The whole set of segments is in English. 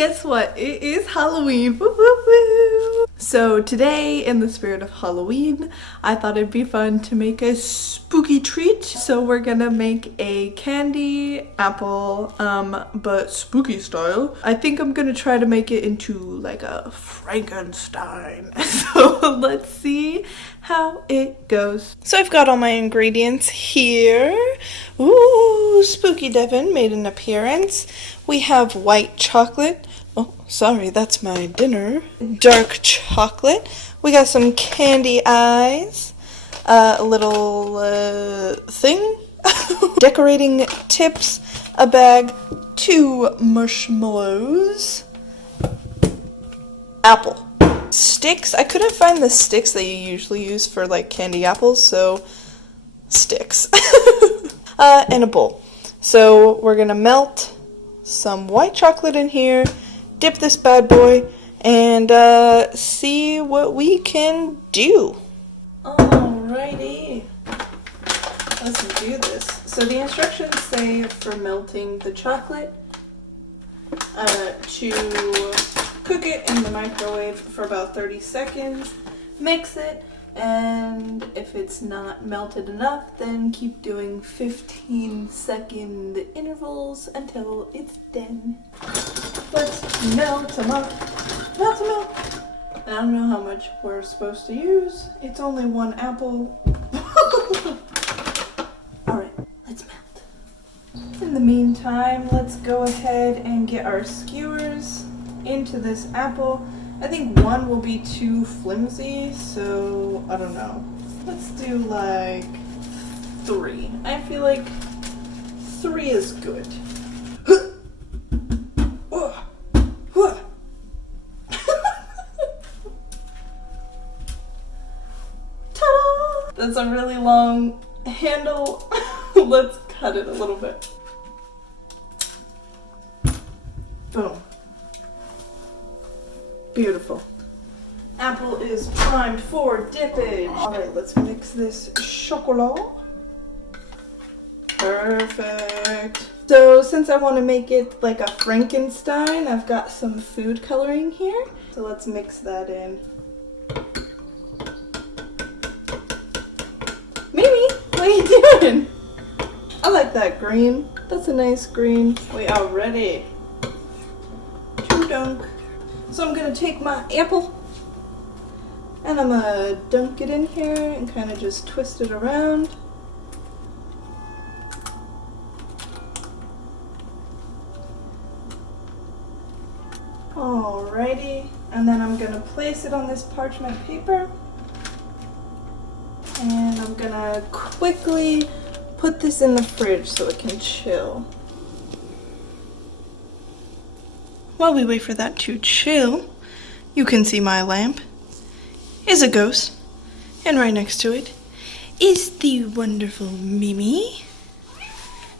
guess what? It is Halloween. Woo, woo, woo. So today, in the spirit of Halloween, I thought it'd be fun to make a spooky treat. So we're gonna make a candy apple, but spooky style. I think I'm gonna try to make it into like a Frankenstein. So let's see how it goes. So I've got all my ingredients here. Ooh, Spooky Devin made an appearance. We have white chocolate. Oh, sorry, that's my dinner. Dark chocolate. We got some candy eyes. A little thing. Decorating tips. A bag. 2 marshmallows. Apple. Sticks. I couldn't find the sticks that you usually use for like candy apples, so sticks. And a bowl. So we're gonna melt some white chocolate in here, dip this bad boy, and see what we can do. Alrighty, let's do this. So the instructions say for melting the chocolate to cook it in the microwave for about 30 seconds, mix it, and if it's not melted enough, then keep doing 15-second intervals until it's done. Let's melt them up. Melt them up. I don't know how much we're supposed to use. It's only 1 apple. Alright, let's melt. In the meantime, let's go ahead and get our skewers into this apple. I think 1 will be too flimsy, so I don't know. Let's do like 3. I feel like 3 is good. Ta-da! That's a really long handle. Let's cut it a little bit. Boom. Beautiful. Apple is primed for dipping. Alright, let's mix this chocolat. Perfect. So since I want to make it like a Frankenstein, I've got some food coloring here. So let's mix that in. Mimi, what are you doing? I like that green. That's a nice green. We are ready to dunk. So I'm gonna take my apple and I'm gonna dunk it in here and kind of just twist it around. Alrighty, and then I'm gonna place it on this parchment paper and I'm gonna quickly put this in the fridge so it can chill. While we wait for that to chill, you can see my lamp is a ghost, and right next to it is the wonderful Mimi.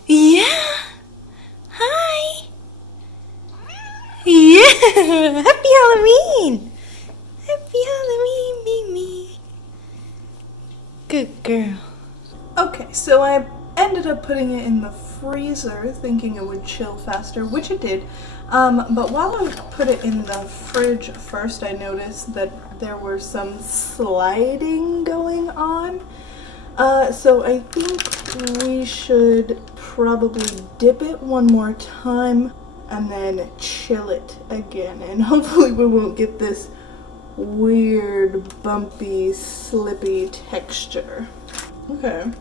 Yeah! Hi! Yeah! Happy Halloween! Happy Halloween, Mimi! Good girl. Okay, so I ended up putting it in the freezer thinking it would chill faster, which it did. But while I put it in the fridge first, I noticed that there were some sliding going on. So I think we should probably dip it one more time and then chill it again. And hopefully we won't get this weird, bumpy, slippy texture. Okay.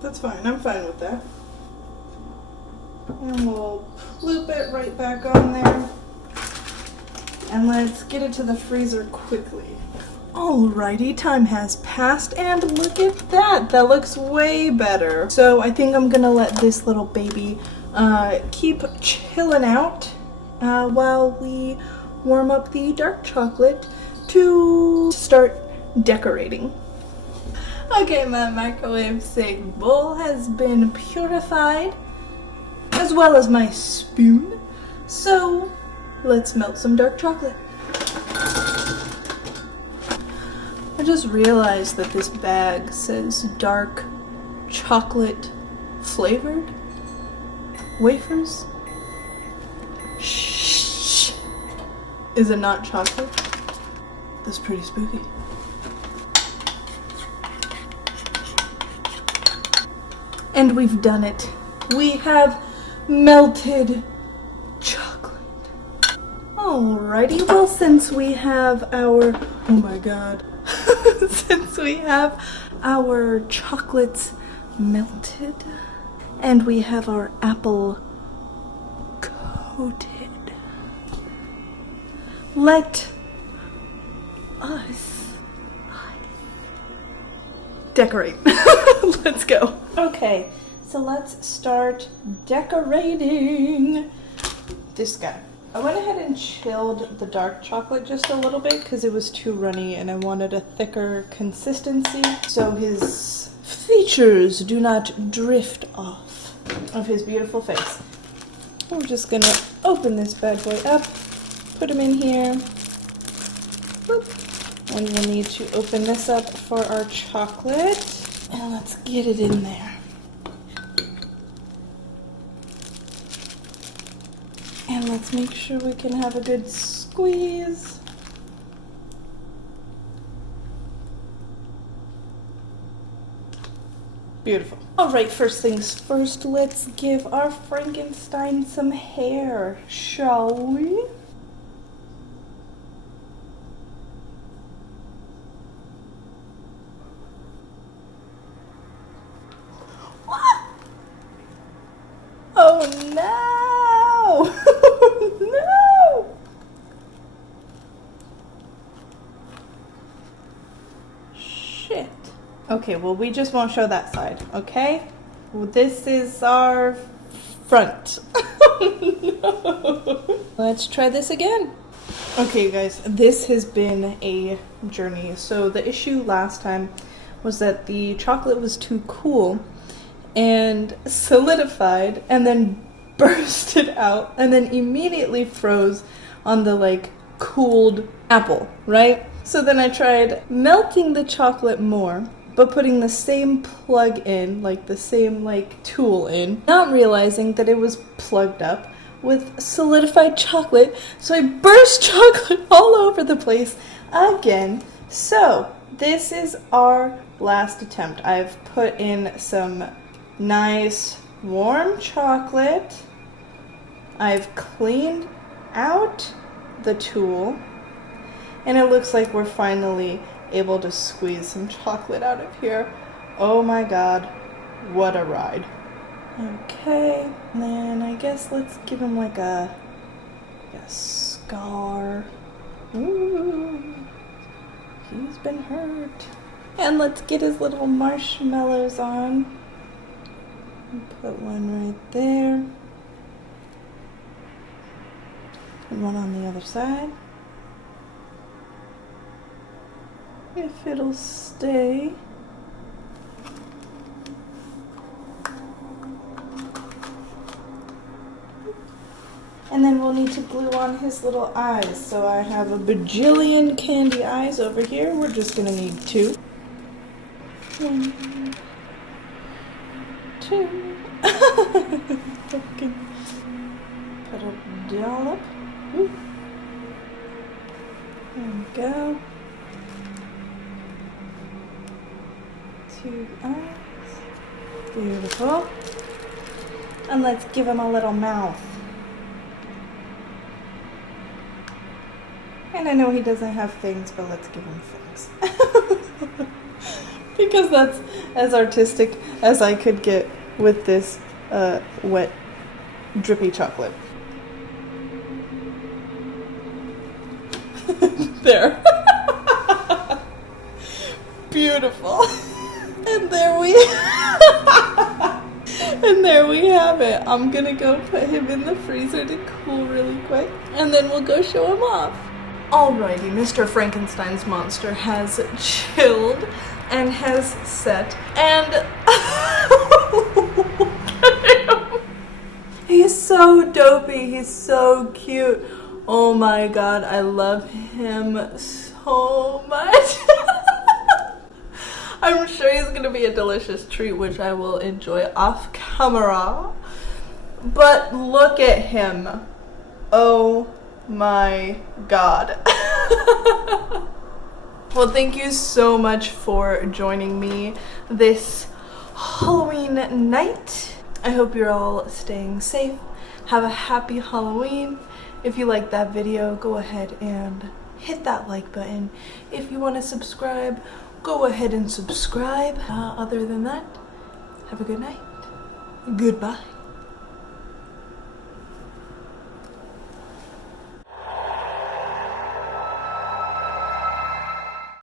That's fine. I'm fine with that. And we'll loop it right back on there. And let's get it to the freezer quickly. Alrighty, time has passed and look at that. That looks way better. So I think I'm gonna let this little baby keep chilling out while we warm up the dark chocolate to start decorating. Okay, my microwave safe bowl has been purified, as well as my spoon. So let's melt some dark chocolate. I just realized that this bag says dark chocolate flavored wafers. Is it not chocolate? That's pretty spooky. And we've done it. We have melted chocolate. Alrighty, well, since we have our, oh my god, since we have our chocolates melted and we have our apple coated, let us decorate. Let's go. Okay, so let's start decorating this guy. I went ahead and chilled the dark chocolate just a little bit because it was too runny and I wanted a thicker consistency so his features do not drift off of his beautiful face. We're just gonna open this bad boy up, put him in here, boop. And we'll need to open this up for our chocolate, and let's get it in there. And let's make sure we can have a good squeeze. Beautiful. All right, first things first, let's give our Frankenstein some hair, shall we? What? Oh no! No! Shit. Okay, well, we just won't show that side, okay? Well, this is our front. No. Let's try this again. Okay, you guys, this has been a journey. So the issue last time was that the chocolate was too cool and solidified and then bursted out and then immediately froze on the like cooled apple, right? So then I tried melting the chocolate more, but putting the same plug in, like the same like tool in, not realizing that it was plugged up with solidified chocolate, so I burst chocolate all over the place again. So this is our last attempt. I've put in some nice warm chocolate. I've cleaned out the tool, and it looks like we're finally able to squeeze some chocolate out of here. Oh my god, what a ride. Okay, and then I guess let's give him like a scar. Ooh, he's been hurt. And let's get his little marshmallows on. Put one right there. And one on the other side. If it'll stay. And then we'll need to glue on his little eyes. So I have a bajillion candy eyes over here. We're just gonna need 2. 1, 2. Okay. Put a dollop. Ooh. There we go. 2 eyes. Beautiful. And let's give him a little mouth. And I know he doesn't have fangs, but let's give him fangs. Because that's as artistic as I could get with this wet, drippy chocolate. There. Beautiful. And there we and there we have it. I'm gonna go put him in the freezer to cool really quick, and then we'll go show him off. Alrighty, Mr. Frankenstein's monster has chilled and has set, and he's so dopey, he's so cute. Oh my god, I love him so much. I'm sure he's gonna be a delicious treat, which I will enjoy off camera. But look at him. Oh my God. Well, thank you so much for joining me this Halloween night. I hope you're all staying safe. Have a happy Halloween. If you liked that video, go ahead and hit that like button. If you want to subscribe, go ahead and subscribe. Other than that, have a good night. Goodbye.